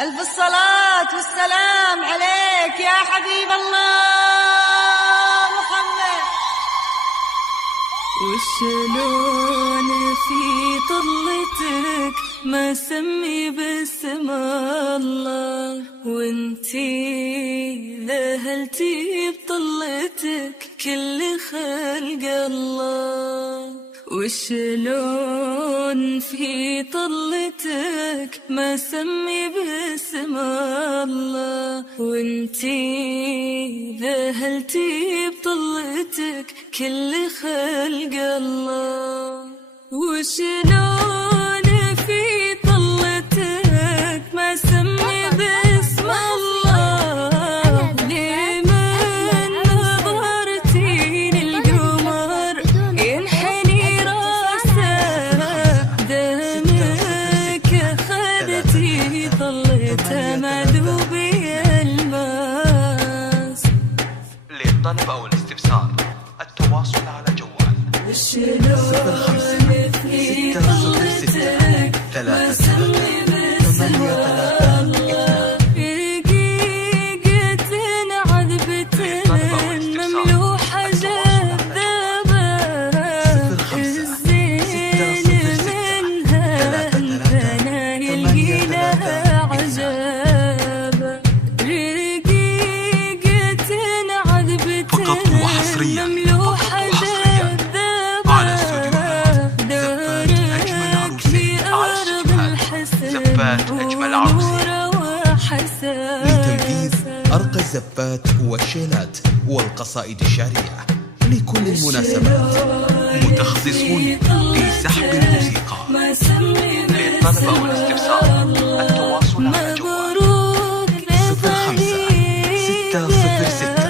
ألف الصلاة والسلام عليك يا حبيب الله محمد. وشلون في طلتك ما سمي باسم الله، وانتي ذهلتي بطلتك كل خلق الله. وشلون في طلتك ما سمي باسم الله، وانتي ذهلتي بطلتك كل خلق الله. وشلون في طلتك ما سمي باسم الله، لمن نظرتي للقمر ينحني راسه، دمك خذتي طلته مذوبي الماس. للطلب أو الاستفسار التواصل على جوال وشلون في طلتك ما سمي باسم الله، رقيقة عذبة مملوحة جذابة، الزين منها انثنى يلقي لها عجابة، رقيقة عذبة فقط وحصريا مملوحة زفات أجمل عروسين. لتنفيذ أرقى الزفات والشيلات والقصائد الشعرية لكل المناسبات، متخصصون في سحب الموسيقى. للطلب أو الاستفسار التواصل على جوال 05 6 0 6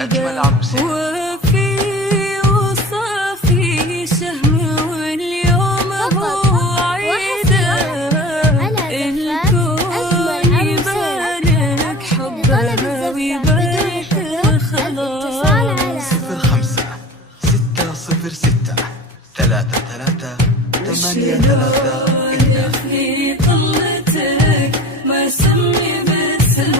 أجمل عروسين. وفي وصافي شهم واليوم هو عيده، الكون يبارك حبها ويبارك خلاص. 05 6 0 6 3 3 8 3 2. في طلتك ما سمي باسم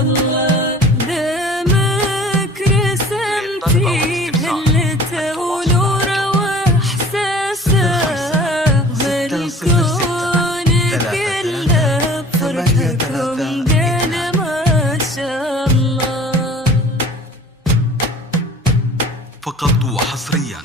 الله، دمك رسمتي هلته ونوره واحساسه، بالكون كله بفرحكم قال ما شاء الله. فقط وحصريا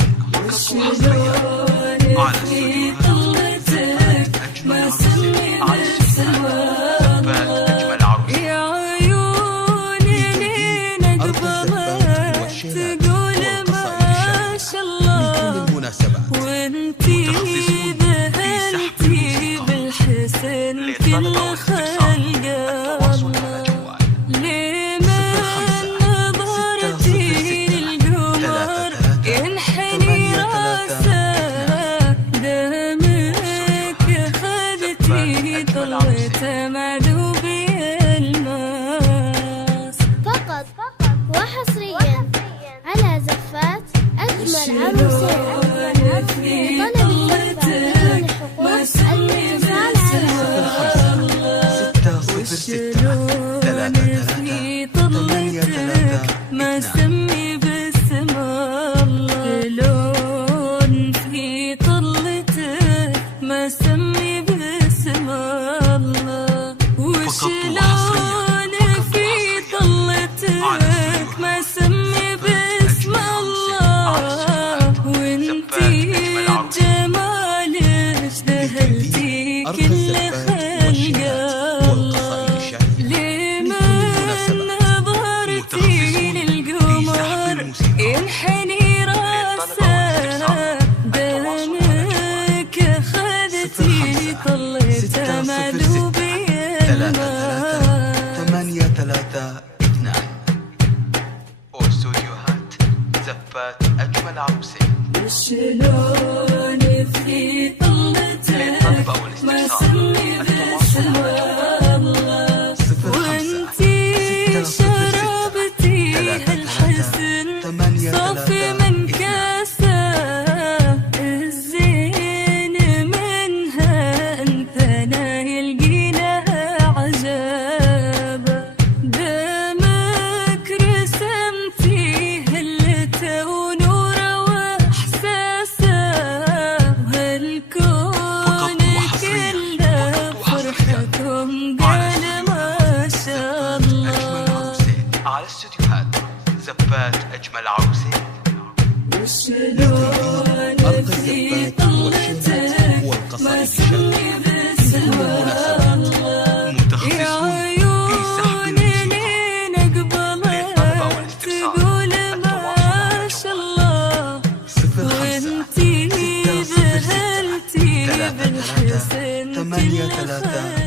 على في طلتك ما سمي باسم الله، أجمل عروسين. يا عيوني لين قبضت تقول ما شاء الله، المناسبات وانتي ذهلتي بالحسن كل خلق الله، لمن نظرتي للقمر ينحني راسه، دمك خذتي طلته مذوبي الماس. فقط وحصريا على زفات أجمل عروسين. لطلب الزفات ما سمي باسم الله، 6 0 6 3 في طلتك ما سمي باسم الله، لون في طلتك ما سمي باسم الله. وشلون في طلتك ما سمي باسم الله، وانتي بجمالك ذهلتي كل خلق الله، لمن نظرتي للقمر ينحني راسه، دمك خذتي طلته مذوبي الماس. 8 3 2. واستوديوهات زفات أجمل عروسين. وشلون في طلتك للطلب أو ما الاستفسار سمي باسم الله، 05 وانتي 6 0 6 شربتي هالحسن صافي من كاسه، على استوديوهات زفات أجمل عروسين. وشلون أرقى في الزفات والشينات والقصائد الشعرية في كل المناسبات. متخصصون في سحب الموسيقى. للطلبة والاستفسار تقول التواصل ما شاء الله 05 وانتي 6 0 6 ذهلتي 3 3 بالحسن 8 3